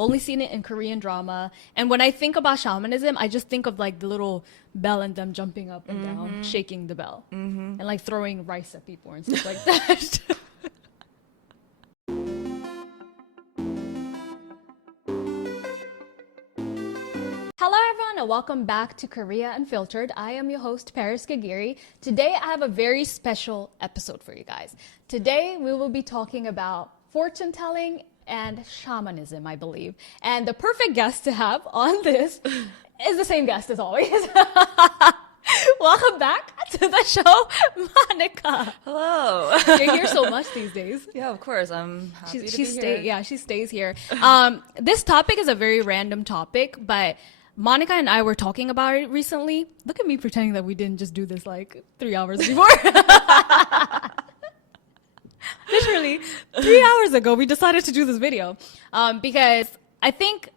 only seen it in Korean drama. And when I think about shamanism, I just think of like the little bell and them jumping up and down, shaking the bell, and like throwing rice at people and stuff like that. Hello everyone and welcome back to Korea Unfiltered. I am your host Paris Kagiri. Today I have a very special episode for you guys. Today we will be talking about fortune telling and shamanism, I believe. And the perfect guest to have on this is the same guest as always. Welcome back to the show, Monica. Hello. You're here so much these days. Yeah, of course. I'm happy to be here. Yeah, she stays here. This topic is a very random topic, but Monica and I were talking about it recently. Look at me pretending that we didn't just do this like 3 hours before. Literally, 3 hours ago, we decided to do this video because I think,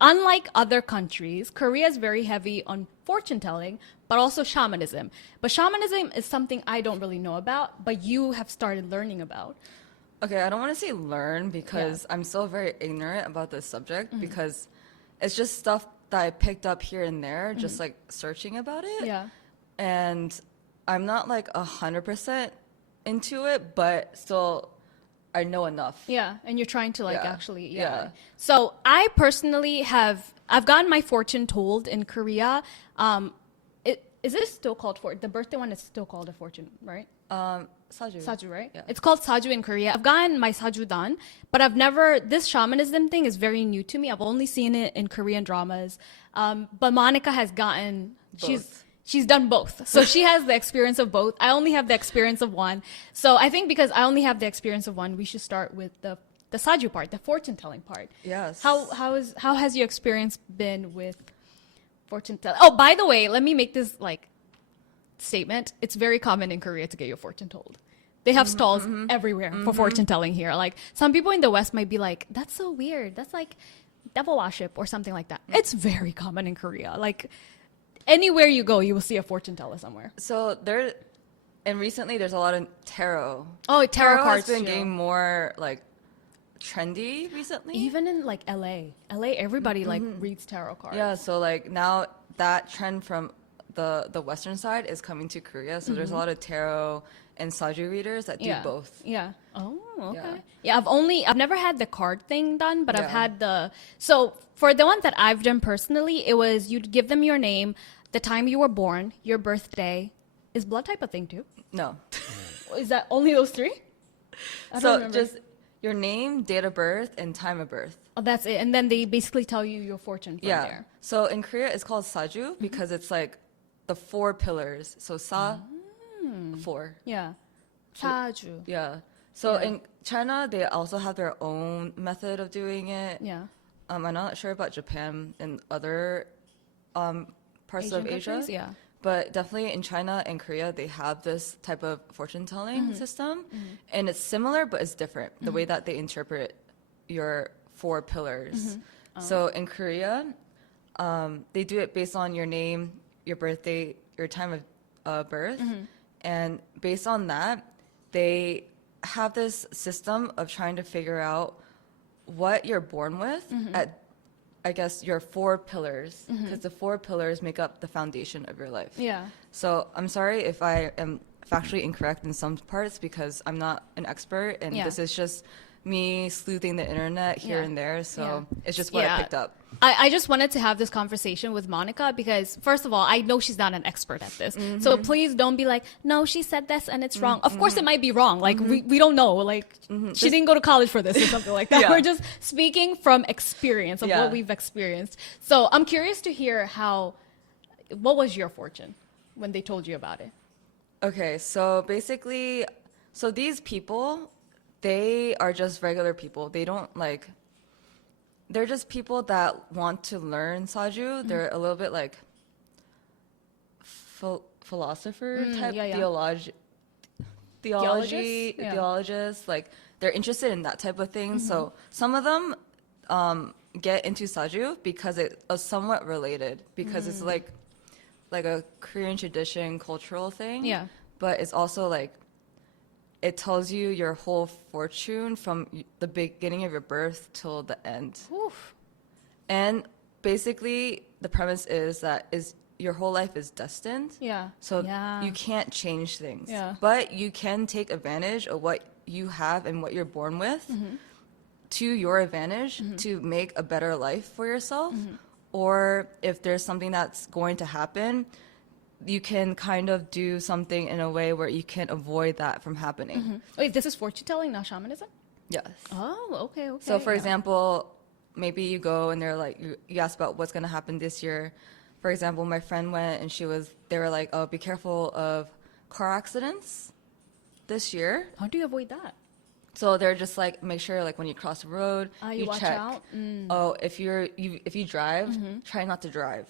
unlike other countries, Korea is very heavy on fortune telling, but also shamanism. But shamanism is something I don't really know about, but you have started learning about. Okay, I don't want to say learn because I'm still very ignorant about this subject because it's just stuff that I picked up here and there, just like searching about it. Yeah. And I'm not like 100% into it, but still I know enough. Yeah, and you're trying to like Yeah. actually, Yeah. So I personally I've gotten my fortune told in Korea. Is it still called the birthday one is still called a fortune, right? Saju. Saju, right? Yeah. It's called Saju in Korea. I've gotten my Saju done, but this shamanism thing is very new to me. I've only seen it in Korean dramas. But Monica has gotten, Both. she's done both. So she has the experience of both. I only have the experience of one. So I think because I only have the experience of one, we should start with the Saju part, the fortune telling part. Yes. How has your experience been with fortune telling? Oh, by the way, let me make this like statement. It's very common in Korea to get your fortune told. They have stalls everywhere for fortune telling here. Like some people in the West might be like, that's so weird. That's like devil worship or something like that. It's very common in Korea. Like anywhere you go, you will see a fortune teller somewhere. So recently there's a lot of tarot. Oh, tarot has cards been too. getting more like trendy recently. Even in like LA, everybody like reads tarot cards. Yeah, so like now that trend from the Western side is coming to Korea. So there's a lot of tarot and Saju readers that do both. Yeah. Oh, okay. Yeah. Yeah, I've never had the card thing done, but I've Yeah. had so for the one that I've done personally, it was you'd give them your name, the time you were born, your birthday. Is blood type a thing too? No. Is that only those three? I don't So remember. just your name, date of birth, and time of birth. Oh, that's it. And then they basically tell you your fortune from Yeah. there. So in Korea, it's called Saju because it's like the 4 pillars. So Sa, 4. Yeah. Saju. Yeah. So Yeah. in China, they also have their own method of doing it. Yeah. I'm not sure about Japan and other parts Asian of Asia. countries? Yeah. But definitely in China and Korea, they have this type of fortune telling system. And it's similar, but it's different. The way that they interpret your 4 pillars. So in Korea, they do it based on your name, your birthday, your time of birth. And based on that, they have this system of trying to figure out what you're born with at, I guess, your 4 pillars, because the 4 pillars make up the foundation of your life. Yeah. So I'm sorry if I am factually incorrect in some parts because I'm not an expert, and Yeah. this is just me sleuthing the internet here Yeah. and there. So Yeah. it's just what I picked up. I just wanted to have this conversation with Monica because, first of all, I know she's not an expert at this. So please don't be like, no, she said this and it's wrong. Of course, it might be wrong. Like, we don't know. Like, she didn't go to college for this or something like that. Yeah. We're just speaking from experience of Yeah. what we've experienced. So I'm curious to hear what was your fortune when they told you about it? Okay, so basically, so these people, they are just regular people. They don't like, they're just people that want to learn Saju. They're a little bit like philosopher type, yeah, yeah. theology, Yeah. theologists. Like they're interested in that type of thing. So some of them get into Saju because it is somewhat related because it's like a Korean tradition cultural thing. Yeah. But it's also like it tells you your whole fortune from the beginning of your birth till the end. Oof. And basically, the premise is that your whole life is destined. Yeah. So Yeah. you can't change things. Yeah. But you can take advantage of what you have and what you're born with to your advantage to make a better life for yourself. Or if there's something that's going to happen, you can kind of do something in a way where you can avoid that from happening. Wait, this is fortune telling, not shamanism? Yes. Oh, okay, okay. So, for yeah. example, maybe you go and they're like, you ask about what's going to happen this year. For example, my friend went and they were like, oh, be careful of car accidents this year. How do you avoid that? So they're just like, make sure like when you cross the road, You watch check. out? Oh, if you drive, try not to drive.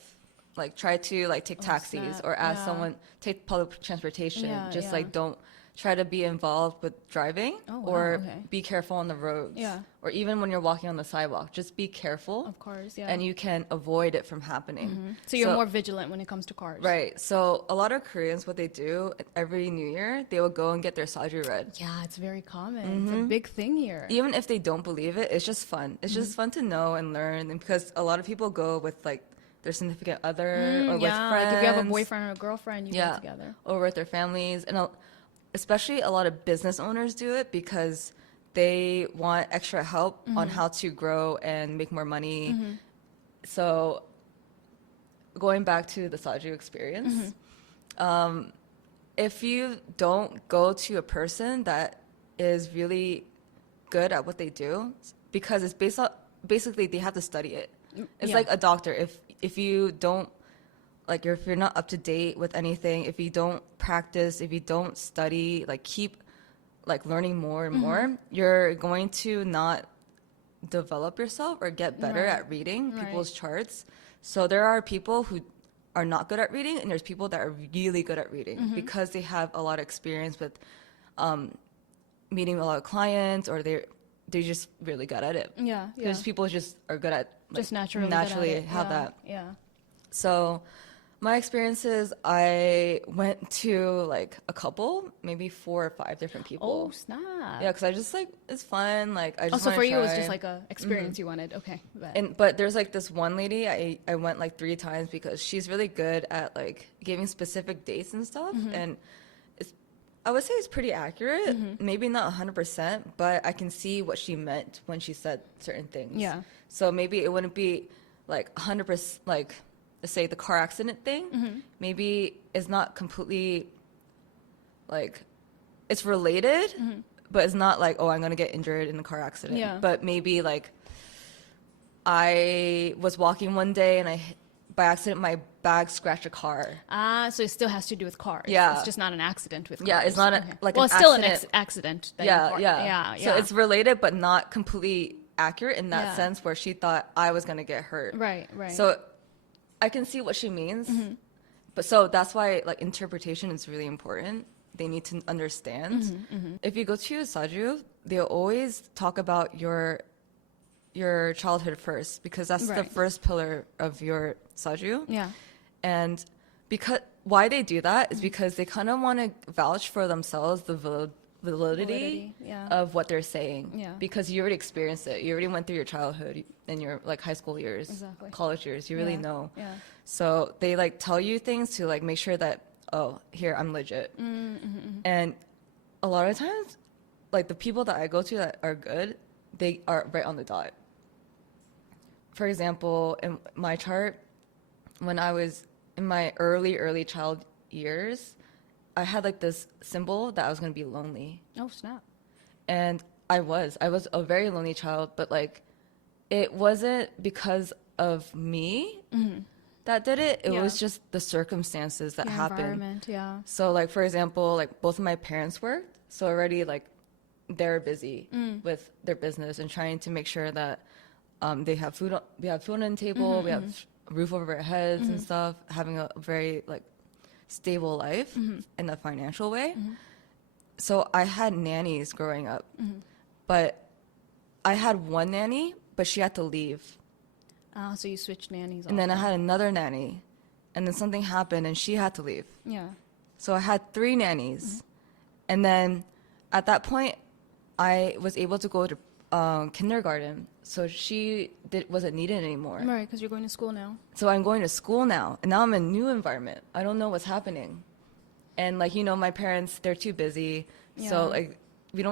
Like try to like take taxis snap. or ask Yeah. someone, take public transportation. Yeah, Just yeah. like don't try to be involved with driving Oh, wow, or okay. be careful on the roads. Yeah. Or even when you're walking on the sidewalk, just be careful. Of course, yeah. And you can avoid it from happening. So you're more vigilant when it comes to cars. Right. So a lot of Koreans, what they do every New Year, they will go and get their saju read. Yeah, it's very common. It's a big thing here. Even if they don't believe it, it's just fun. It's just fun to know and learn. And because a lot of people go with like their significant other or with yeah, friends. like if you have a boyfriend or a girlfriend, you go together. Or with their families. And especially a lot of business owners do it because they want extra help on how to grow and make more money. So going back to the Saju experience, if you don't go to a person that is really good at what they do, because it's basically they have to study it. It's like a doctor. If you don't like, if you're not up to date with anything, if you don't practice, if you don't study, like keep like learning more and more, you're going to not develop yourself or get better at reading people's charts. So there are people who are not good at reading, and there's people that are really good at reading because they have a lot of experience with meeting a lot of clients, or they're just really good at it. Yeah, yeah. Because people just are good at like, Just naturally good at it. have Yeah, that. Yeah. So my experiences, I went to like a couple, maybe 4 or 5 different people. Oh, snap. Yeah, because I just like, it's fun. Like I just So wanna for you, it was try. just like a experience you wanted. Okay. Bet. But there's like this one lady, I went like 3 times because she's really good at like giving specific dates and stuff. And I would say it's pretty accurate. Maybe not 100%, but I can see what she meant when she said certain things. Yeah. So maybe it wouldn't be like 100%, like let's say the car accident thing. Maybe it's not completely like, it's related, but it's not like, oh, I'm going to get injured in a car accident. Yeah. But maybe like I was walking one day and by accident, my bag scratched a car. So it still has to do with cars. Yeah. It's just not an accident with cars. Yeah, it's not like well, an it's still accident. an accident. That Yeah. Yeah. So it's related, but not completely accurate in that Yeah. sense where she thought I was going to get hurt. Right. So I can see what she means. But so that's why like interpretation is really important. They need to understand. If you go to a Saju, they'll always talk about your childhood first, because that's the first pillar of your Saju. Yeah. And why they do that is because they kind of want to vouch for themselves the validity yeah. of what they're saying. Yeah. Because you already experienced it. You already went through your childhood and your like high school years, Exactly. college years. You really Yeah. know. Yeah. So they like tell you things to like make sure that, oh, here, I'm legit. And a lot of times, like the people that I go to that are good, they are right on the dot. For example, in my chart, when I was in my early child years, I had like this symbol that I was going to be lonely. Oh, snap. And I was a very lonely child, but like it wasn't because of me that did it. It Yeah. was just the circumstances that Your happened. environment, yeah. So like, for example, like both of my parents worked. So already like they're busy with their business and trying to make sure that they have food. We have food on the table. We have a roof over our heads and stuff. Having a very like stable life in a financial way. So I had nannies growing up, but I had one nanny, but she had to leave. So you switched nannies. And then I had another nanny, and then something happened and she had to leave. Yeah. So I had 3 nannies. And then at that point, I was able to go to kindergarten, so wasn't needed anymore. Right, because you're going to school now. So I'm going to school now, and now I'm in a new environment. I don't know what's happening, and like my parents, they're too busy, so like we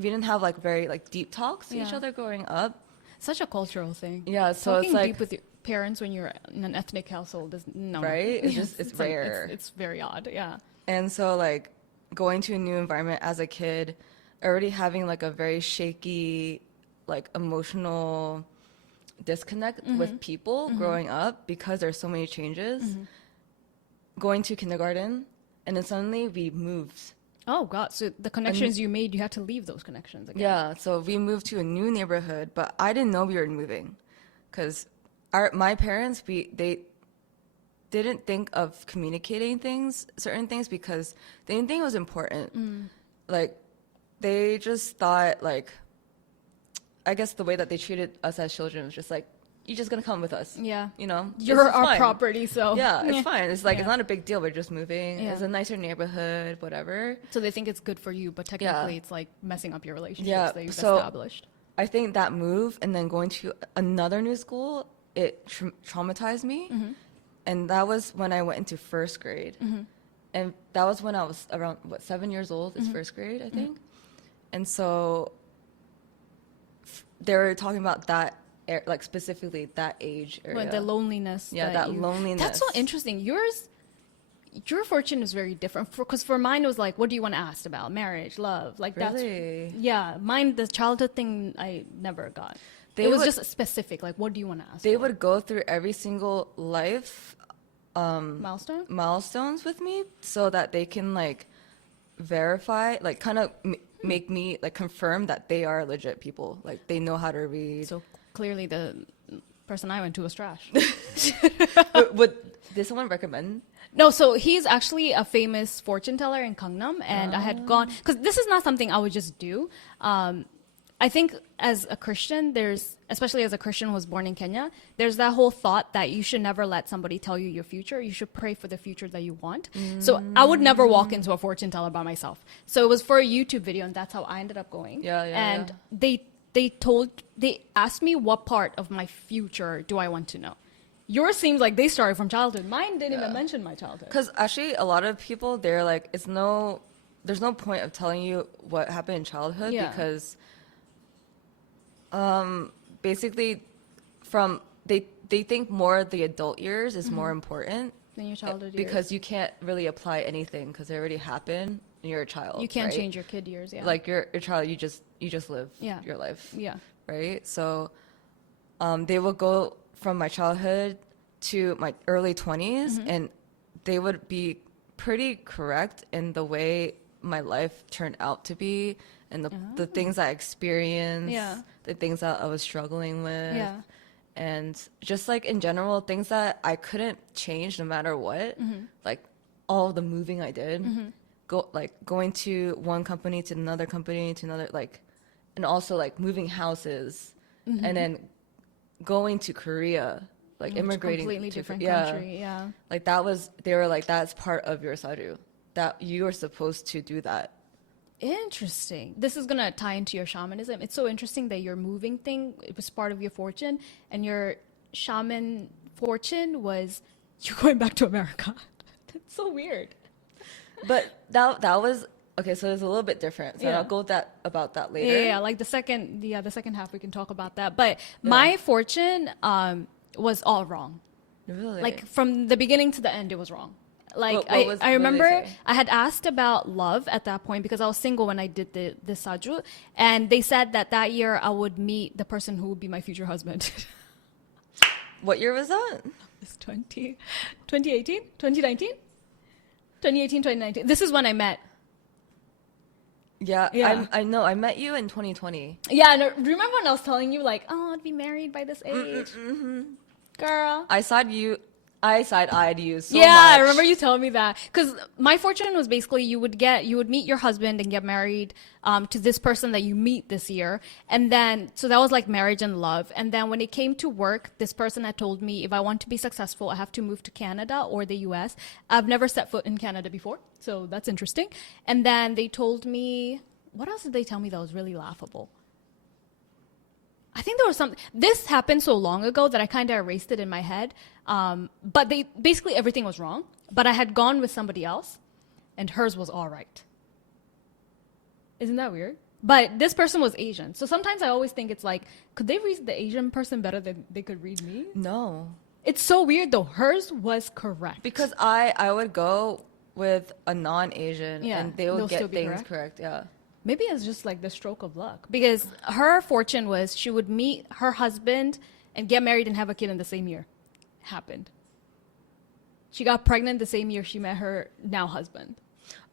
didn't have like very like deep talks to each other growing up. Such a cultural thing. Yeah, so Talking it's like deep with your parents when you're in an ethnic household is no. right. It's just it's like, rare. it's very odd. Yeah. And so like going to a new environment as a kid, already having like a very shaky, like emotional disconnect with people growing up because there's so many changes. Going to kindergarten, and then suddenly we moved. Oh God! So the connections you made, you had to leave those connections again. Yeah, so we moved to a new neighborhood, but I didn't know we were moving, because my parents they didn't think of communicating certain things because they didn't think it was important. Like they just thought like, I guess the way that they treated us as children was just like, you're just gonna come with us. Yeah. This You're is our fine. property, so Yeah, it's fine. It's like Yeah. it's not a big deal. We're just moving. Yeah. It's a nicer neighborhood, whatever. So they think it's good for you, but technically it's like messing up your relationships Yeah, that you've so- established. I think that move and then going to another new school, it traumatized me. And that was when I went into first grade. And that was when I was around, 7 years old is first grade, I think. And so they were talking about that, like specifically that age area. But the loneliness. Yeah, that loneliness. That's so interesting. Your fortune is very different. Because for mine, it was like, what do you want to ask about? Marriage, love. Like Really? that's, yeah. Mine, the childhood thing, I never got. They It was would- just specific. Like, what do you want to ask? They for? would go through every single life Milestone? milestones with me so that they can like verify, like kind of make me like confirm that they are legit people. Like they know how to read. So clearly the person I went to was trash. Did someone recommend? No, so he's actually a famous fortune teller in Gangnam, and I had gone because this is not something I would just do. I think as a Christian, especially as a Christian who was born in Kenya, there's that whole thought that you should never let somebody tell you your future. You should pray for the future that you want. So I would never walk into a fortune teller by myself. So it was for a YouTube video, and that's how I ended up going. And they asked me what part of my future do I want to know. Yours seems like they started from childhood. Mine didn't even mention my childhood. Because actually, a lot of people, they're like, there's no point of telling you what happened in childhood because basically they think more the adult years is more important Than your childhood years. because you can't really apply anything because it already happened and you're a child. You can't right? change your kid years, yeah. Like you're a child, you just live your life. Yeah. Right? So they will go from my childhood to my early 20s and they would be pretty correct in the way my life turned out to be and the things I experienced, the things that I was struggling with. Yeah. And just like in general, things that I couldn't change no matter what, like all the moving I did, going to one company to another company to another, like, and also like moving houses and then going to Korea, like immigrating completely to different yeah. country, yeah. Like they were like, that's part of your sadhu, that you are supposed to do that. Interesting. This is gonna tie into your shamanism. It's so interesting that your moving thing, it was part of your fortune, and your shaman fortune was you going back to America. That's so weird. But that was okay. So it's a little bit different. So Yeah. I'll go about that later. Yeah, like the second half we can talk about that. But my fortune was all wrong. Really? Like from the beginning to the end, it was wrong. Like What I did they remember say? I had asked about love at that point because I was single when I did the Saju, and they said that year I would meet the person who would be my future husband. What year was that? It's 2018, 2019, 2018, 2019. This is when I met. Yeah, Yeah. I know. I met you in 2020. Yeah, and remember when I was telling you like, oh, I'd be married by this age, girl. I side-eyed you so Yeah, much. I remember you telling me that. Because my fortune was basically you would meet your husband and get married to this person that you meet this year. And then, so that was like marriage and love. And then when it came to work, this person had told me if I want to be successful, I have to move to Canada or the US. I've never set foot in Canada before, so that's interesting. And then they told me, what else did they tell me that was really laughable? I think there was something. This happened so long ago that I kind of erased it in my head. But they basically everything was wrong. But I had gone with somebody else, and hers was all right. Isn't that weird? But this person was Asian, so sometimes I always think it's like, could they read the Asian person better than they could read me? No, It's so weird though. Hers was correct because I would go with a non-Asian, Yeah, and they they'll would still get be things correct? correct. Yeah. Maybe it's just like the stroke of luck because her fortune was she would meet her husband and get married and have a kid in the same year. Happened. She got pregnant the same year she met her now husband.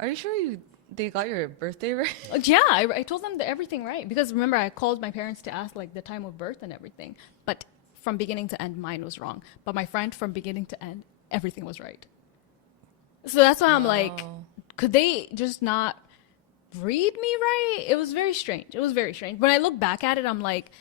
Are you sure they got your birthday right? Yeah, I told them everything right because remember I called my parents to ask like the time of birth and everything. But from beginning to end, mine was wrong. But my friend, from beginning to end, everything was right. So that's why I'm like, could they just not read me right? It was very strange. It was very strange. When I look back at it, I'm like,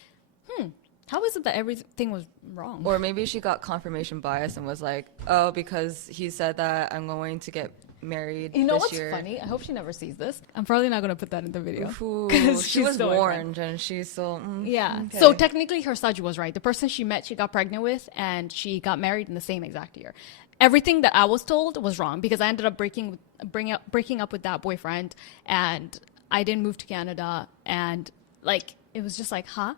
how is it that everything was wrong? Or maybe she got confirmation bias and was like, oh, because he said that I'm going to get married You know this what's year. funny? I hope she never sees this. I'm probably not going to put that in the video. Ooh, 'Cause she she's was so warned, and she's so Yeah. okay. So technically her Saju was right. The person she met, she got pregnant with, and she got married in the same exact year. Everything that I was told was wrong because I ended up breaking up with that boyfriend, and I didn't move to Canada, and like it was just like, huh?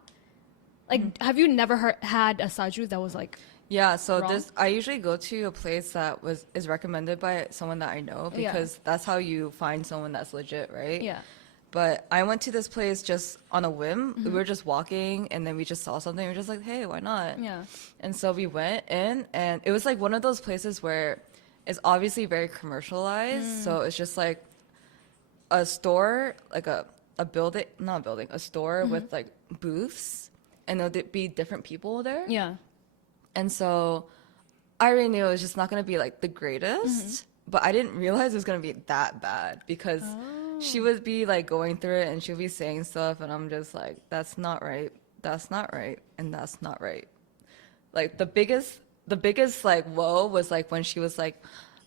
Like, have you never had a Saju that was like, Yeah, so wrong? I usually go to a place that is recommended by someone that I know Yeah. because that's how you find someone that's legit, right? Yeah. But I went to this place just on a whim. We were just walking, and then we just saw something. We were just like, hey, why not? Yeah. And so we went in, and it was like one of those places where it's obviously very commercialized. So it's just like a store, like a building, not a building, a store with like booths, and there'll be different people there. Yeah. And so I already knew it was just not going to be like the greatest, but I didn't realize it was going to be that bad because she would be like going through it and she'll be saying stuff, and I'm just like, that's not right. That's not right. And that's not right. Like the biggest like whoa was like when she was like,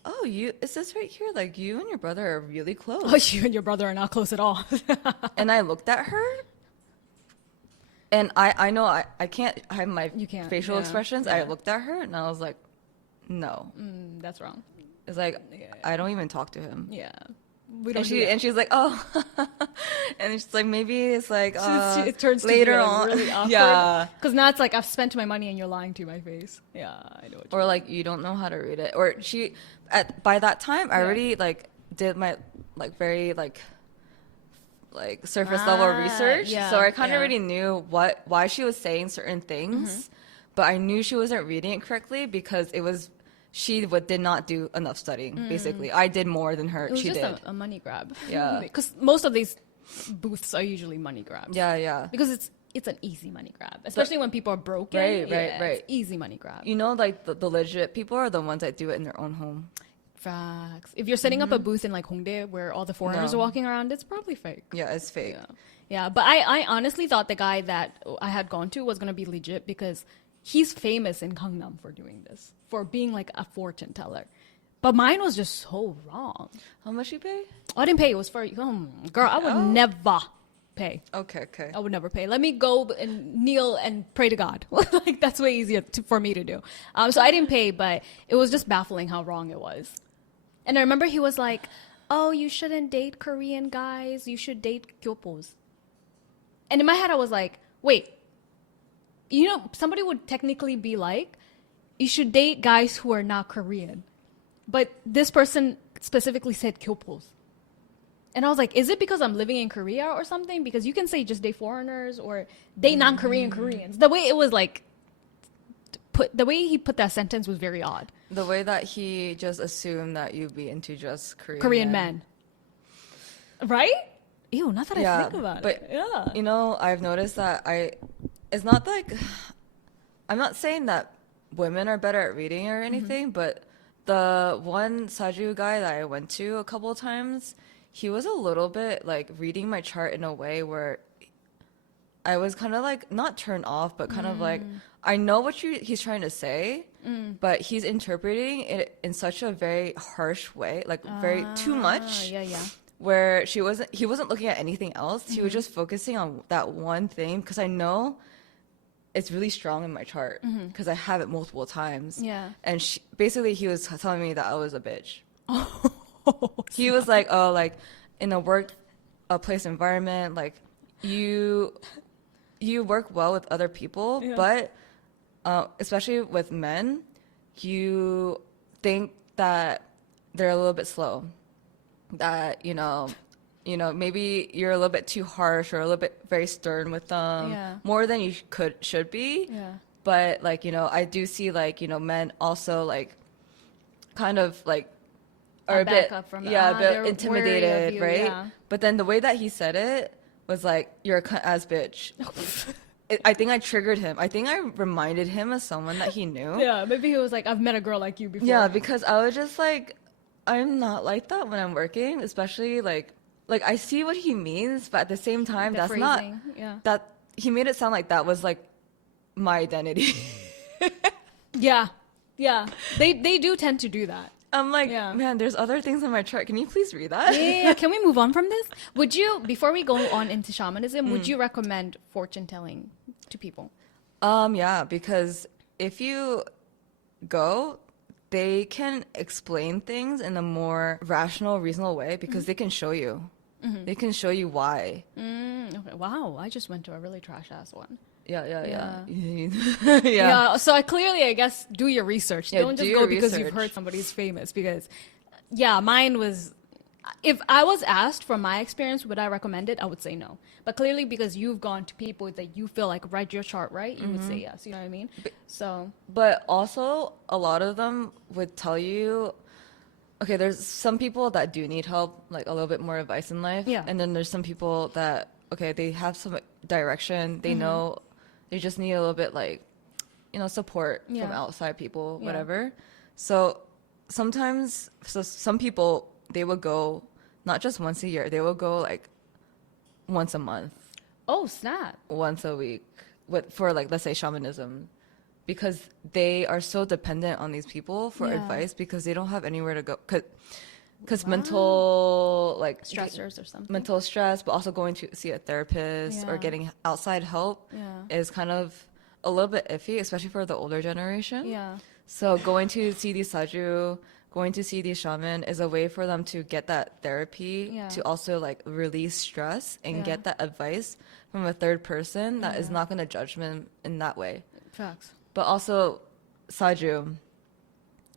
oh, it says right here, like you and your brother are really close. Oh, you and your brother are not close at all. And I looked at her, and I know I can't hide my You can't, facial yeah, expressions. yeah. I looked at her and I was like, no. That's wrong. It's like, Yeah. I don't even talk to him. Yeah. We don't And do that. she's like, oh, and it's like, maybe it's like, It turns to later be, like, on. really awkward. Yeah. Because now it's like I've spent my money and you're lying to my face. Yeah, I know what you Or mean. like, you don't know how to read it. Or by that time, I already like did my like very like surface level research. yeah, So I kind of yeah. already knew why she was saying certain things, but I knew she wasn't reading it correctly because did not do enough studying. Basically, I did more than her. It was She just did. a money grab. Yeah. Because most of these booths are usually money grabs. Yeah. Because it's an easy money grab, especially when people are broken. Right. It's easy money grab. You know, like the legit people are the ones that do it in their own home. Facts. If you're setting up a booth in like Hongdae where all the foreigners No. are walking around, it's probably fake. Yeah, it's fake. Yeah. But I honestly thought the guy that I had gone to was gonna be legit because he's famous in Gangnam for doing this, for being like a fortune teller. But mine was just so wrong. How much you pay? I didn't pay. It was for girl. I would never pay. Okay. I would never pay. Let me go and kneel and pray to God. Like that's way easier for me to do. So I didn't pay, but it was just baffling how wrong it was. And I remember he was like, "Oh, you shouldn't date Korean guys. You should date gyopos." And in my head, I was like, "Wait, you know, somebody would technically be like, you should date guys who are not Korean." But this person specifically said gyopos. And I was like, is it because I'm living in Korea or something? Because you can say just date foreigners or date non-Korean Koreans. The way it was like, the way he put that sentence was very odd. The way that he just assumed that you'd be into just Korean men. Right? Ew, not that I think about but, it. Yeah. You know, I've noticed that it's not like, I'm not saying that women are better at reading or anything, but the one Saju guy that I went to a couple of times, he was a little bit like reading my chart in a way where I was kind of like not turned off, but kind of like, I know what he's trying to say, but he's interpreting it in such a very harsh way, like very too much. Yeah. where he wasn't looking at anything else. He was just focusing on that one thing, because I know it's really strong in my chart because I have it multiple times. Yeah. And basically he was telling me that I was a bitch. Oh, He was like, oh, like in a place environment, like you work well with other people, but especially with men, you think that they're a little bit slow, that maybe you're a little bit too harsh or a little bit very stern with them, more than you should be. Yeah. But like, I do see like, men also like kind of like are a bit, up from a bit they're intimidated, wary of you, right? yeah. But then the way that he said it was like, you're a cunt ass bitch. I think I triggered him. I think I reminded him of someone that he knew. Yeah, maybe he was like, I've met a girl like you before. Yeah, because I was just like, I'm not like that when I'm working, especially like I see what he means, but at the same time, The that's phrasing, not that he made it sound like that was like my identity. Yeah. They do tend to do that. I'm like, man, there's other things on my chart. Can you please read that? Yeah. Can we move on from this? Would you, before we go on into shamanism, would you recommend fortune telling to people? Yeah, because if you go, they can explain things in a more rational, reasonable way, because they can show you. They can show you why. Okay. Wow, I just went to a really trash ass one. Yeah. Yeah. So I guess, do your research. Yeah, Don't do just your go because you've research. heard somebody's famous. Because, mine was. If I was asked from my experience, would I recommend it? I would say no. But clearly, because you've gone to people that you feel like read your chart right, you would say yes. You know what I mean? But also, a lot of them would tell you, okay, there's some people that do need help, like a little bit more advice in life. Yeah. And then there's some people that, okay, they have some direction. They know they just need a little bit like, support from outside people, whatever. So sometimes, some people, they will go not just once a year, they will go like once a month, Oh, snap. once a week for like, let's say shamanism, because they are so dependent on these people for advice, because they don't have anywhere to go, because mental like Stressors or something. mental stress, but also going to see a therapist or Yeah. getting outside help Yeah. is kind of a little bit iffy, especially for the older generation. Yeah. So going to see these saju, going to see these shaman is a way for them to get that therapy, to also like release stress and get that advice from a third person that is not going to judge them in that way. Facts. But also saju,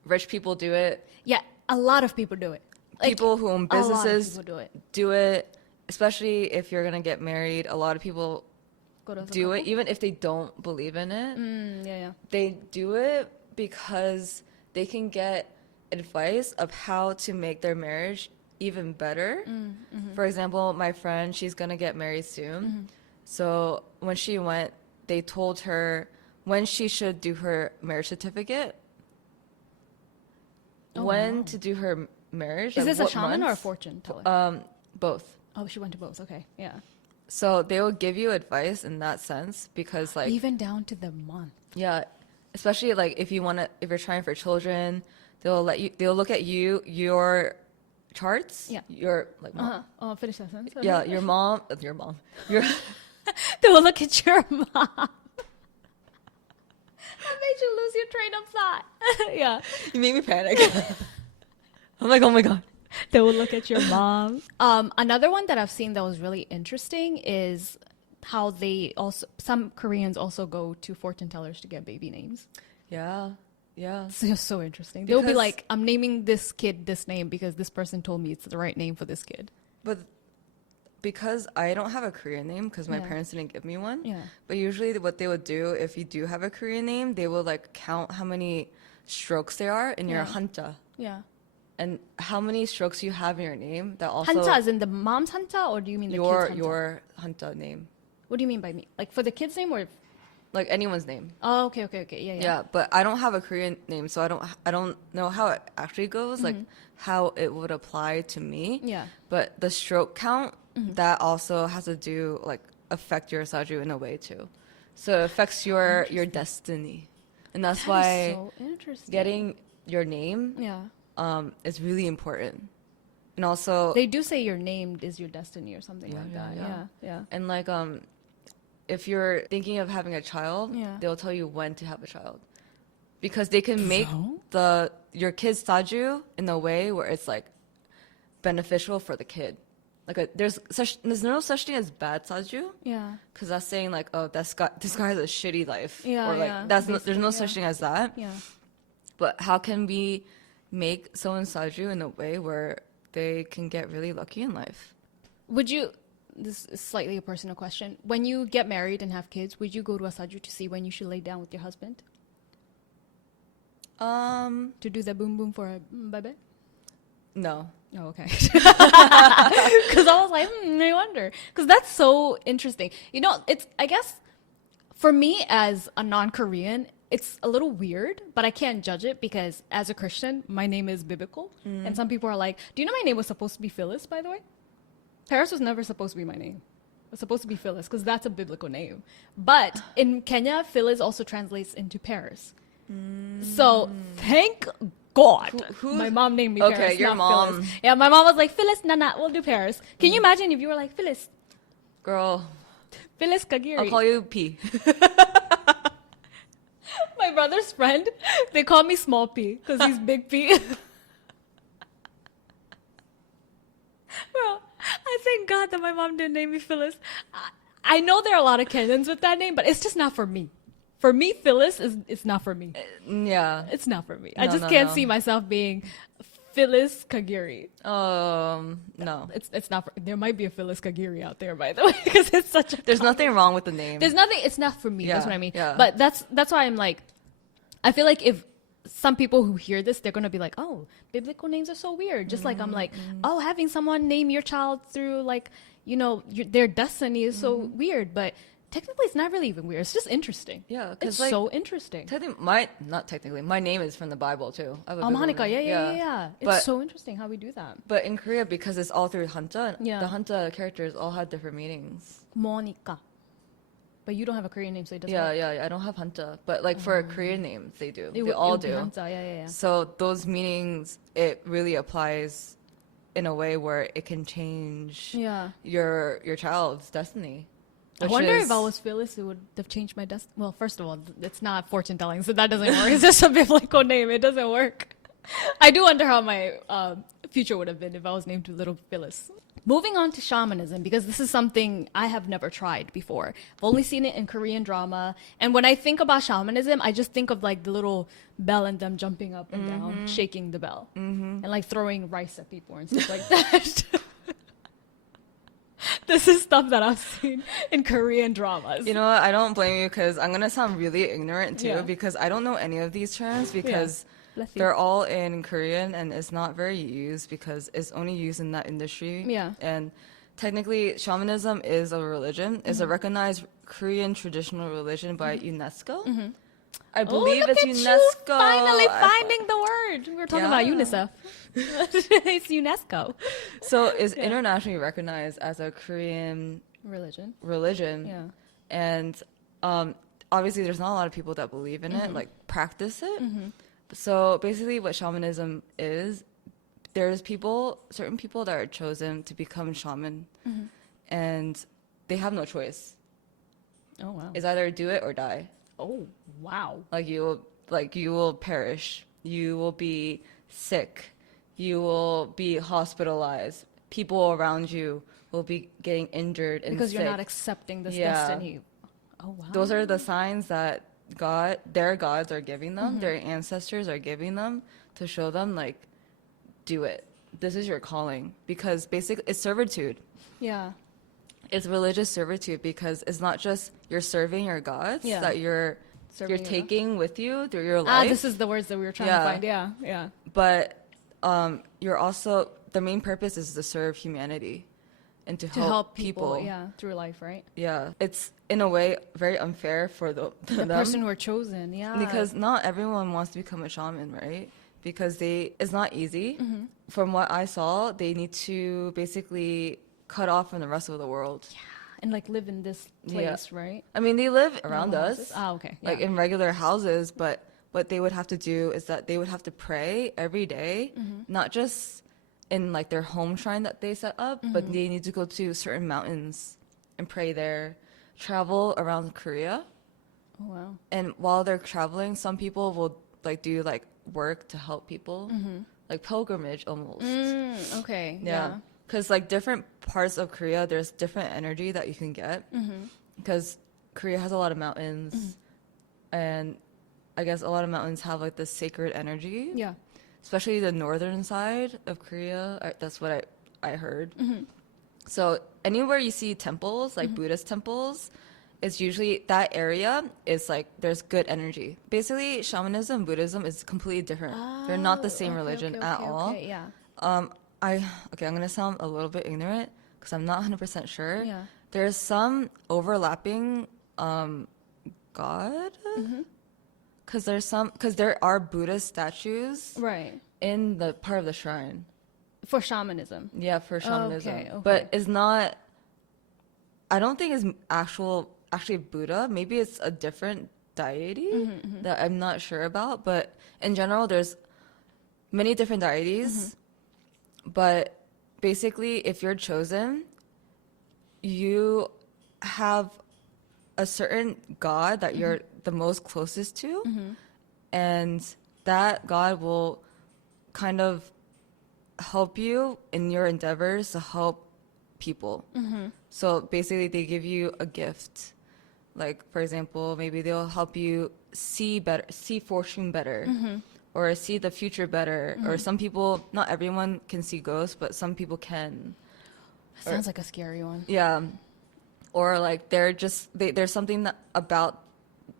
rich people do it. Yeah, a lot of people do it. Like, People who own a lot of businesses people do it, especially if you're going to get married. A lot of people Go to the do it, couple? even if they don't believe in it. Yeah. They do it because they can get advice of how to make their marriage even better. For example, my friend, she's going to get married soon. So when she went, they told her when she should do her marriage certificate, to do her marriage. Is like this a what shaman or a months. fortune teller? Both. Oh, she went to both. Okay, yeah. So they will give you advice in that sense, because like, Even down to the month. yeah, especially like if you're trying for children, they'll look at your charts. Yeah. Your like mom. Oh, finish that sentence. Yeah, your mom, your They will look at your mom. That made you lose your train of thought. Yeah. you made me panic. I'm like, oh my god. They will look at your mom. Another one that I've seen that was really interesting is how some Koreans also go to fortune tellers to get baby names. Yeah. It's just so interesting. They'll be Because- like, I'm naming this kid this name because this person told me it's the right name for this kid. But because I don't have a Korean name, because my Yeah. parents didn't give me one. Yeah. But usually what they would do, if you do have a Korean name, they will like count how many strokes there are in your Yeah. hanja. Yeah. And how many strokes you have in your name, that also Hanja is in the mom's hanja, or do you mean the kid's hanja? your hanja name, What do you mean by me? Like for the kid's name or? like anyone's name. Oh, okay. Yeah. Yeah, but I don't have a Korean name, so I don't know how it actually goes, like how it would apply to me. Yeah. But the stroke count, that also has to do like affect your saju in a way too. So it affects your destiny, and that's That why is so interesting. getting your name Yeah. is really important, And also, They do say your name is your destiny or something like that. Yeah. and like if you're thinking of having a child, Yeah. they'll tell you when to have a child, because they can make So? your kid's saju in a way where it's like beneficial for the kid. Like there's no such thing as bad saju, Yeah. because that's saying like, oh, this guy has a shitty life, Yeah, or like yeah. there's no such Basically, thing as that. Yeah. But how can we make someone's saju in a way where they can get really lucky in life? Would you, this is slightly a personal question. When you get married and have kids, would you go to a saju to see when you should lay down with your husband? To do the boom boom for a baby? No. Oh, okay. Because I was like, I wonder. Because that's so interesting. You know, it's, I guess, for me as a non-Korean, it's a little weird, but I can't judge it because as a Christian, my name is biblical. And some people are like, do you know my name was supposed to be Phyllis, by the way? Paris was never supposed to be my name. It was supposed to be Phyllis because that's a biblical name. But in Kenya, Phyllis also translates into Paris. So thank God my mom named me Paris. Okay, your not mom. Phyllis. Yeah, my mom was like, Phyllis, Nana, we'll do Paris. Can you imagine if you were like, Phyllis, Girl, Phyllis Kagiri? I'll call you P. My brother's friend, they call me Small P because he's Big P. Bro, I thank God that my mom didn't name me Phyllis. I know there are a lot of Kenyans with that name, but it's just not for me. For me, Phyllis it's not for me. Yeah. It's not for me. I No, just no, can't no. see myself being Phyllis Kagiri. No. It's not. There might be a Phyllis Kagiri out there, by the way, because it's such a. There's nothing wrong with the name. There's nothing. It's not for me. That's Yeah, what I mean. yeah. But that's why I'm like, I feel like if some people who hear this, they're gonna be like, oh, biblical names are so weird. Just like I'm like, oh, having someone name your child through like, you know, their destiny is so weird. But technically, it's not really even weird. It's just interesting. Yeah, it's 'cause, like, so interesting. not technically, my name is from the Bible too. I have a Oh, biblical Monica, name. yeah. It's But- so interesting how we do that. But in Korea, because it's all through Hanja, Yeah. the Hanja characters all have different meanings. Monica. But you don't have a Korean name, so it doesn't Yeah, work. yeah, I don't have Hanja, but like for Korean names, they do. It They would- all it would be do. Hanja, yeah. So those meanings, it really applies in a way where it can change Yeah. your child's destiny. I which wonder is- if I was Phyllis, it would have changed my destiny. Well, first of all, it's not fortune telling, so that doesn't work. It's just a biblical name. It doesn't work. I do wonder how my future would have been if I was named Little Phyllis. Moving on to shamanism, because this is something I have never tried before. I've only seen it in Korean drama. And when I think about shamanism, I just think of like the little bell and them jumping up and down, shaking the bell, and like throwing rice at people and stuff like that. This is stuff that I've seen in Korean dramas. You know what? I don't blame you, because I'm gonna sound really ignorant too, Yeah. because I don't know any of these terms, because Bless you. they're all in Korean and it's not very used because it's only used in that industry. Yeah. And technically, shamanism is a religion. It's a recognized Korean traditional religion by UNESCO. I believe look it's at UNESCO. You finally I- finding the word. We were talking about Yeah. UNICEF. It's UNESCO. So it's internationally recognized as a Korean Religion. religion. Yeah. And obviously there's not a lot of people that believe in it, like practice it. So basically what shamanism is, there's certain people that are chosen to become shaman, and they have no choice. Oh wow. It's either do it or die. Oh wow. Like you will perish. You will be sick. You will be hospitalized. People around you will be getting injured and Because sick. you're not accepting this Yeah. destiny. Oh wow. Those are the signs that their gods are giving them, their ancestors are giving them to show them, like, do it. This is your calling. Because basically, it's servitude. Yeah. It's religious servitude, because it's not just you're serving your gods Yeah. that you're Serving your taking with you through your life. This is the words that we were trying Yeah. to find. Yeah. But you're also, the main purpose is to serve humanity and to help people. Yeah, through life, right? Yeah. It's in a way very unfair for The them. person who are chosen. Yeah. Because not everyone wants to become a shaman, right? Because it's not easy. Mm-hmm. From what I saw, they need to basically cut off from the rest of the world. and like live in this place, right? I mean, they live around Normal us, houses? Ah, okay. like Yeah. in regular houses, but what they would have to do is that they would have to pray every day, Mm-hmm. not just in like their home shrine that they set up, but they need to go to certain mountains and pray there, travel around Korea. Oh, wow. And while they're traveling, some people will like do like work to help people, like pilgrimage almost. Okay. Yeah. Because like different parts of Korea, there's different energy that you can get. Because Korea has a lot of mountains, and I guess a lot of mountains have like this sacred energy. Yeah. Especially the northern side of Korea. That's what I heard. So anywhere you see temples, like Buddhist temples, it's usually that area is like there's good energy. Basically, shamanism and Buddhism is completely different. They're not the same religion at all. Okay, yeah. I'm gonna sound a little bit ignorant because I'm not 100% sure. Yeah. There's some overlapping God, because there are Buddhist statues Right. in the part of the shrine. For shamanism. Yeah, for shamanism. Okay. But it's not, I don't think it's actually Buddha. Maybe it's a different deity that I'm not sure about. But in general, there's many different deities. But basically, if you're chosen, you have a certain God that you're the most closest to. And that God will kind of help you in your endeavors to help people. So basically, they give you a gift. Like, for example, maybe they'll help you see fortune better, or see the future better. Or some people, not everyone can see ghosts, but some people can. Sounds like a scary one. Yeah. Or like there's something about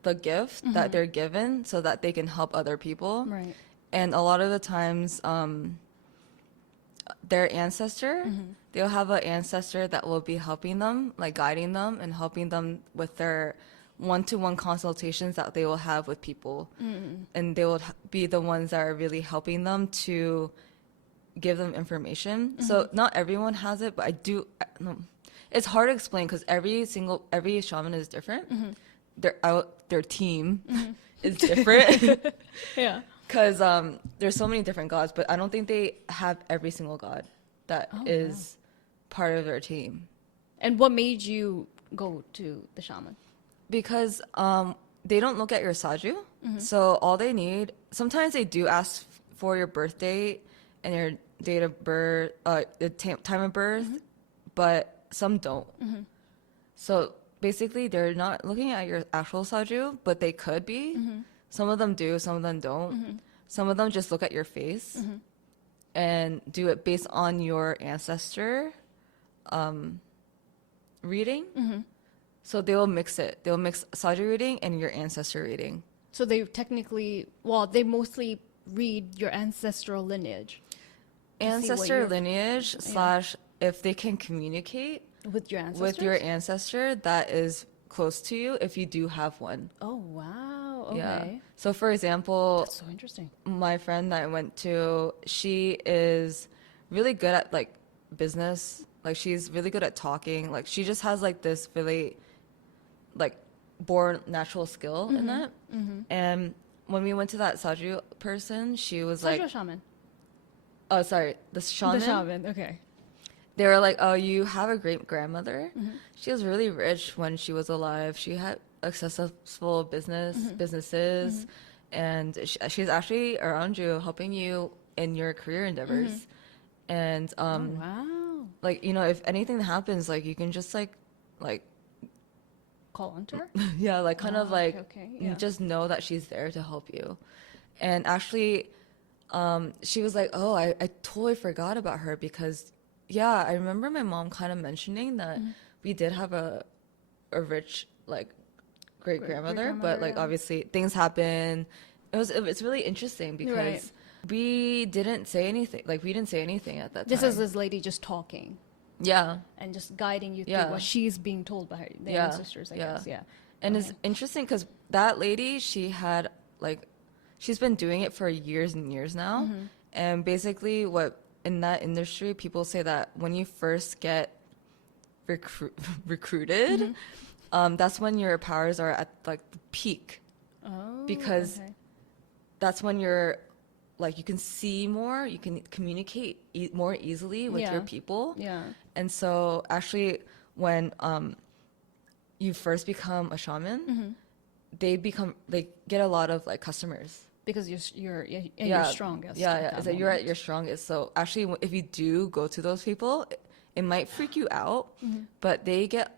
the gift that they're given so that they can help other people. Right. And a lot of the times, their ancestor, they'll have an ancestor that will be helping them, like guiding them and helping them with their one-to-one consultations that they will have with people. And they will be the ones that are really helping them to give them information. So not everyone has it, but no. It's hard to explain because every shaman is different. Their team is different. Yeah. Because there's so many different gods, but I don't think they have every single god that is part of their team. And what made you go to the shaman? Because they don't look at your saju. So all they need, sometimes they do ask for your birth date and your date of birth, the time of birth, but some don't. So basically, they're not looking at your actual saju, but they could be. Some of them do, some of them don't. Some of them just look at your face and do it based on your ancestor reading. So they will mix it. They'll mix saju reading and your ancestor reading. So they they mostly read your ancestral lineage. Ancestor lineage / if they can communicate With your ancestors? with your ancestor that is close to you, if you do have one. Oh, wow. Okay. Yeah. So for example, That's so interesting. my friend that I went to, she is really good at like business. Like she's really good at talking. Like she just has like this really like born natural skill in that. And when we went to that Saju person, she was like, shaman. oh, sorry, the shaman. The shaman, okay. They were like, oh, you have a great grandmother. She was really rich when she was alive. She had successful businesses, and she's actually around you, helping you in your career endeavors. And Wow. like, you know, if anything happens, like you can just like Call on to her? yeah, like kind of like okay, yeah. just know that she's there to help you. And actually, she was like, oh, I totally forgot about her because, yeah, I remember my mom kind of mentioning that we did have a rich like great grandmother, but like obviously things happen. It's really interesting because we didn't say anything. Like we didn't say anything at that time. This is this lady just talking Yeah. and just guiding you through Yeah. what she's being told by the ancestors, I guess. Yeah. And it's interesting because that lady, she had like, she's been doing it for years and years now. And basically what in that industry, people say that when you first get recruited, that's when your powers are at like the peak. Oh, Because okay. that's when you're like you can see more, you can communicate more easily with your people. Yeah. And so actually when you first become a shaman, they get a lot of like customers. Because you're your strongest. Yeah. Is that you're at your strongest. So actually, if you do go to those people, it might freak you out, but they get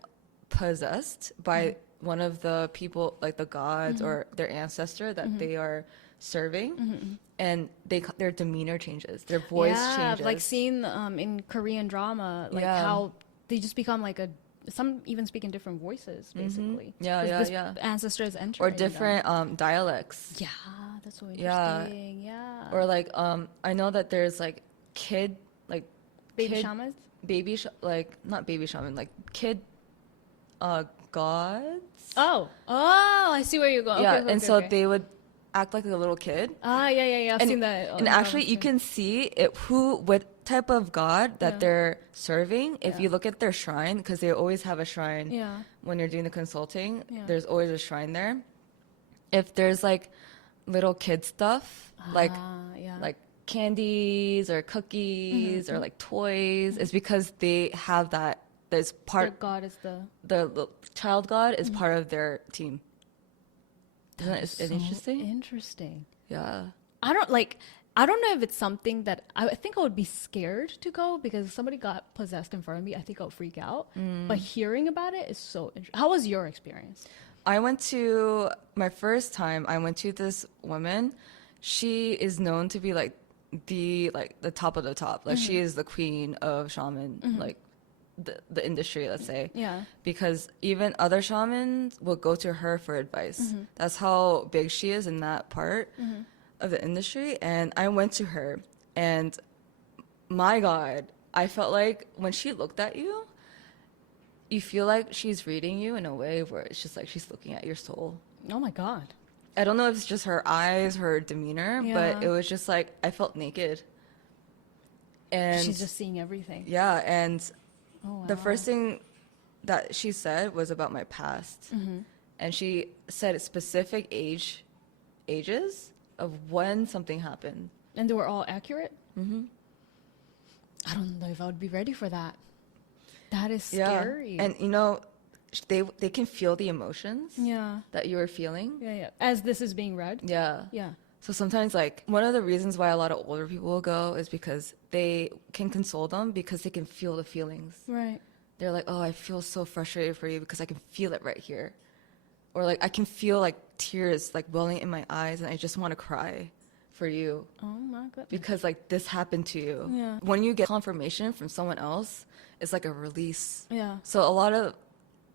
possessed by one of the people, like the gods or their ancestor that they are serving, and their demeanor changes, their voice changes. Like seen in Korean drama, like how they just become like some even speak in different voices, basically. Yeah, yeah. Ancestors entering Or different dialects. Yeah, that's so interesting. Yeah. Or like I know that there's like Baby shamans? Not baby shaman, like kid gods. Oh, I see where you're going. Yeah, Okay, and so they would act like a little kid. Yeah. I've seen that. And actually, you can see what type of god that they're serving if you look at their shrine, because they always have a shrine. Yeah. When you're doing the consulting, Yeah. there's always a shrine there. If there's like little kid stuff, like candies or cookies or like toys, it's because they have that. There's part. Their god is the child god is part of their team. Isn't it interesting? Interesting. Yeah. I don't know if it's something that I think I would be scared to go, because if somebody got possessed in front of me, I think I would freak out. But hearing about it is so interesting. How was your experience? My first time, I went to this woman. She is known to be like the top of the top. Like she is the queen of shaman, like the industry, let's say. Yeah. Because even other shamans will go to her for advice. That's how big she is in that part of the industry. And I went to her, and my God, I felt like when she looked at you, you feel like she's reading you in a way where it's just like she's looking at your soul. Oh my God. I don't know if it's just her eyes, her demeanor, but it was just like I felt naked. And she's just seeing everything. Yeah, and wow. The first thing that she said was about my past. And she said specific ages of when something happened. And they were all accurate? I don't know if I would be ready for that. That is scary. And they can feel the emotions that you were feeling. Yeah. As this is being read? Yeah. Yeah. So sometimes, like, one of the reasons why a lot of older people will go is because they can console them because they can feel the feelings. Right. They're like, oh, I feel so frustrated for you because I can feel it right here. Or, like, I can feel, like, tears, like, welling in my eyes, and I just want to cry for you. Oh, my goodness. Because, like, this happened to you. Yeah. When you get confirmation from someone else, it's like a release. Yeah. So a lot of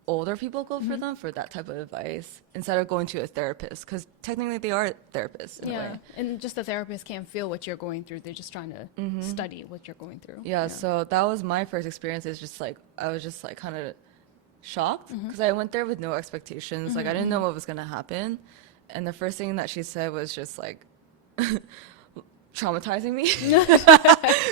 older people go for them for that type of advice instead of going to a therapist, because technically they are therapists in a way. And just the therapist can't feel what you're going through. They're just trying to study what you're going through. Yeah, so that was my first experience. Is just like I was just like kind of shocked because I went there with no expectations. Like I didn't know what was gonna happen, and the first thing that she said was just like traumatizing me,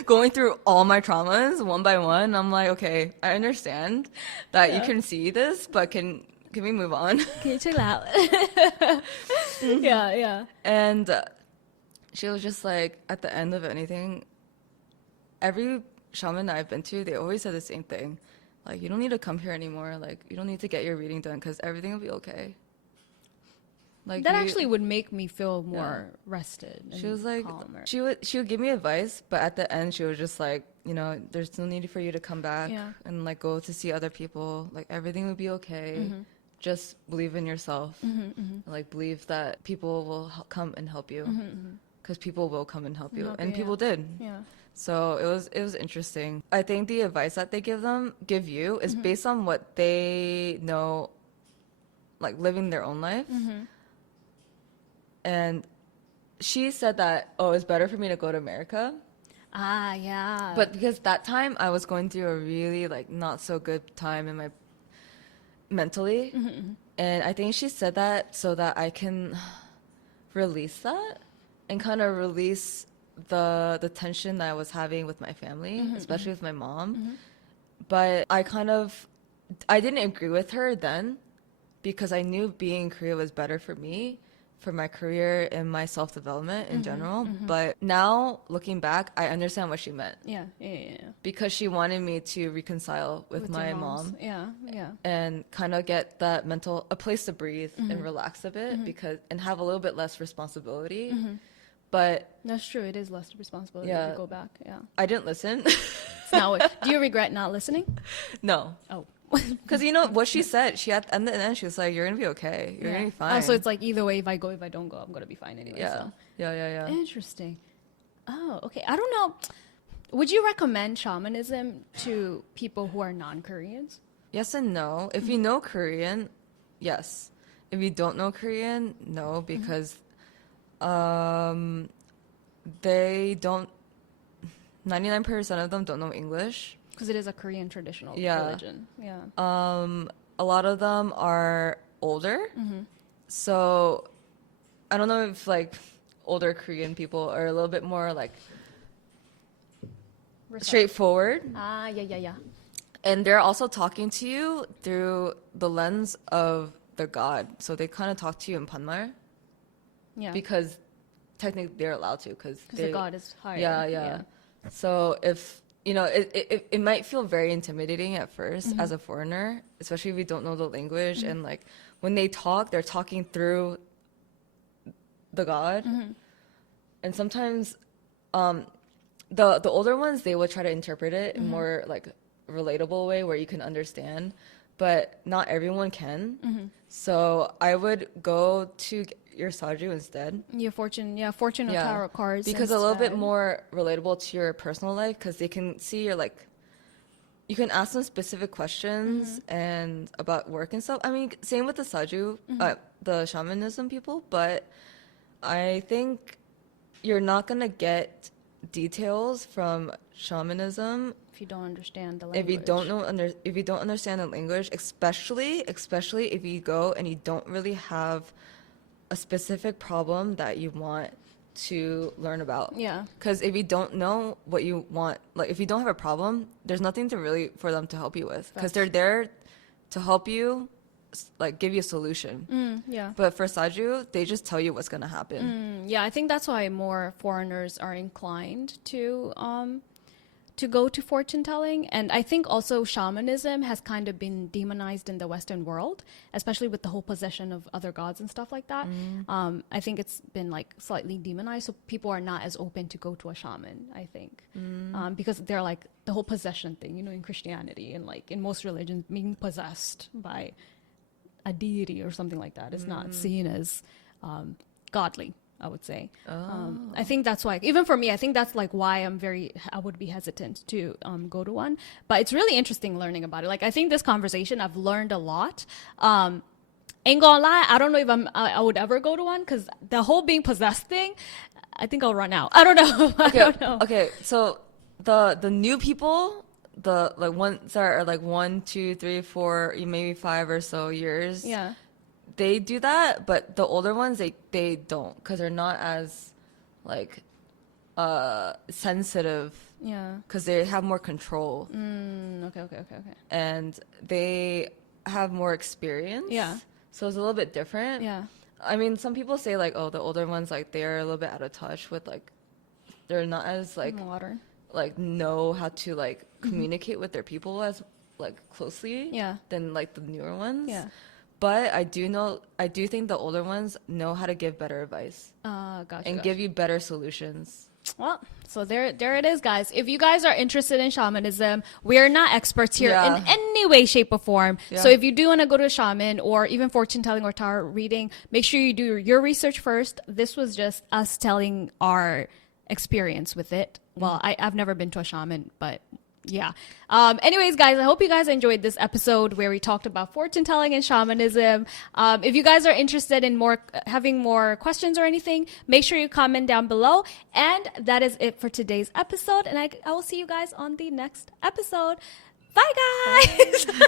going through all my traumas one by one. I'm like, okay, I understand that you can see this, but can we move on? Can you chill out? Yeah. And she was just like, at the end of anything, every shaman that I've been to, they always said the same thing. Like, you don't need to come here anymore. Like, you don't need to get your reading done because everything will be okay. Like that actually would make me feel more rested. And she was like, calmer. she would give me advice, but at the end she was just like, there's no need for you to come back and like go to see other people. Like everything will be okay. Just believe in yourself. Like believe that people will come and help you, because people will come and help you, and people did. Yeah. So it was interesting. I think the advice that they give you is based on what they know, like living their own life. And she said that, it's better for me to go to America. Yeah. But because that time I was going through a really like not so good time in my mentally. And I think she said that so that I can release that and kind of release the tension that I was having with my family, especially with my mom. But I didn't agree with her then, because I knew being in Korea was better for me. for my career and my self-development in general. But now looking back, I understand what she meant. Yeah. Because she wanted me to reconcile with my your moms. mom. Yeah. And kind of get that a place to breathe and relax a bit and have a little bit less responsibility. But That's true. It is less responsibility to go back. Yeah. I didn't listen. Now, do you regret not listening? No. Oh. Because you know what she said, and then she was like, "You're gonna be okay. You're gonna be fine." Oh, so it's like either way, if I go, if I don't go, I'm gonna be fine anyway. Yeah. So. Yeah. Interesting. Oh, okay. I don't know. Would you recommend shamanism to people who are non-Koreans? Yes and no. If you know Korean, yes. If you don't know Korean, no, because they don't. 99% of them don't know English. Because it is a Korean traditional religion. Yeah. A lot of them are older. So I don't know if like older Korean people are a little bit more like straightforward. Yeah. And they're also talking to you through the lens of the god. So they kind of talk to you in Panmar. Yeah. Because technically they're allowed to. Because the god is higher. Yeah. So if, you know, it might feel very intimidating at first as a foreigner, especially if you don't know the language. And like when they talk, they're talking through the god. And sometimes the older ones, they will try to interpret it in more like relatable way where you can understand, but not everyone can. So I would go to your Saju instead. Your fortune or tarot cards. Because a little bit more relatable to your personal life, because they can see your like, you can ask them specific questions and about work and stuff. I mean, same with the Saju, the shamanism people, but I think you're not gonna get details from shamanism if you don't understand the language. If you don't understand the language, especially if you go and you don't really have a specific problem that you want to learn about. Yeah. Because if you don't know what you want, like if you don't have a problem, there's nothing for them to help you with. Because they're there to help you, like give you a solution. Yeah. But for Saju, they just tell you what's gonna happen. Yeah, I think that's why more foreigners are inclined to go to fortune telling. And I think also shamanism has kind of been demonized in the Western world, especially with the whole possession of other gods and stuff like that. I think it's been like slightly demonized, so people are not as open to go to a shaman, I think. Because they're like the whole possession thing, you know, in Christianity and like in most religions, being possessed by a deity or something like that is not seen as godly, I would say. I think that's why, even for me, I think that's like why I would be hesitant to go to one. But it's really interesting learning about it. Like, I think this conversation, I've learned a lot. Ain't gonna lie, I don't know if I would ever go to one, because the whole being possessed thing, I think I'll run out. I don't know. I don't know. Okay, so the new people, the like ones that are like 1, 2, 3, 4, maybe 5 or so years. Yeah. They do that, but the older ones they don't, because they're not as like sensitive. Yeah. Because they have more control. Okay. And they have more experience. Yeah. So it's a little bit different. Yeah. I mean, some people say like, oh, the older ones, like they're a little bit out of touch with like, they're not as like Modern. like know how to like communicate with their people as like closely. Yeah. Than like the newer ones. Yeah. But I do think the older ones know how to give better advice Gotcha. and give you better solutions. Well, so there it is, guys. If you guys are interested in shamanism, we're not experts here in any way, shape, or form. Yeah. So if you do want to go to a shaman or even fortune telling or tarot reading, make sure you do your research first. This was just us telling our experience with it. Well, I've never been to a shaman, but yeah. Anyways, guys, I hope you guys enjoyed this episode where we talked about fortune telling and shamanism. If you guys are interested in having more questions or anything, make sure you comment down below. And that is it for today's episode. And I will see you guys on the next episode. Bye, guys. Bye.